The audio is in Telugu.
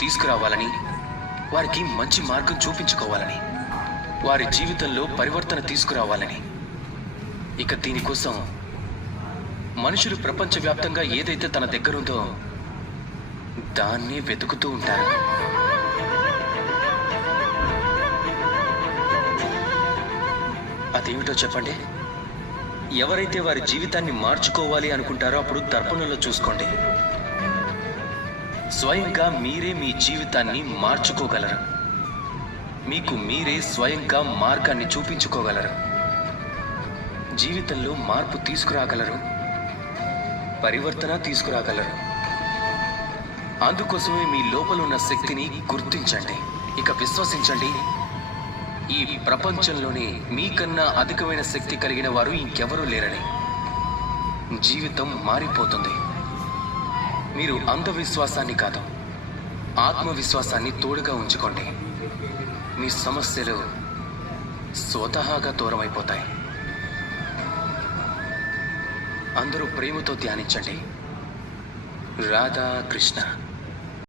తీసుకురావాలని, వారికి మంచి మార్గం చూపించుకోవాలని, వారి జీవితంలో పరివర్తన తీసుకురావాలని. ఇక దీనికోసం మనుషులు ప్రపంచవ్యాప్తంగా ఏదైతే తన దగ్గరుందో దాన్ని వెతుకుతూ ఉంటారు. అదేమిటో చెప్పండి. ఎవరైతే వారి జీవితాన్ని మార్చుకోవాలి అనుకుంటారో అప్పుడు దర్పణంలో చూసుకోండి. స్వయంగా మీరే మీ జీవితాన్ని మార్చుకోగలరు. మీకు మీరే స్వయంగా మార్గాన్ని చూపించుకోగలరు. జీవితంలో మార్పు తీసుకురాగలరు, పరివర్తన తీసుకురాగలరు. అందుకోసమే మీ లోపల ఉన్న శక్తిని గుర్తించండి. ఇక విశ్వసించండి, ఈ ప్రపంచంలోనే మీకన్నా అధికమైన శక్తి కలిగిన వారు ఇంకెవరూ లేరని. జీవితం మారిపోతుంది. మీరు అంధవిశ్వాసాన్ని కాదు, ఆత్మవిశ్వాసాన్ని తోడుగా ఉంచుకోండి. మీ సమస్యలు స్వతహాగా దూరమైపోతాయి. అందరూ ప్రేమతో ధ్యానించండి. రాధా కృష్ణ.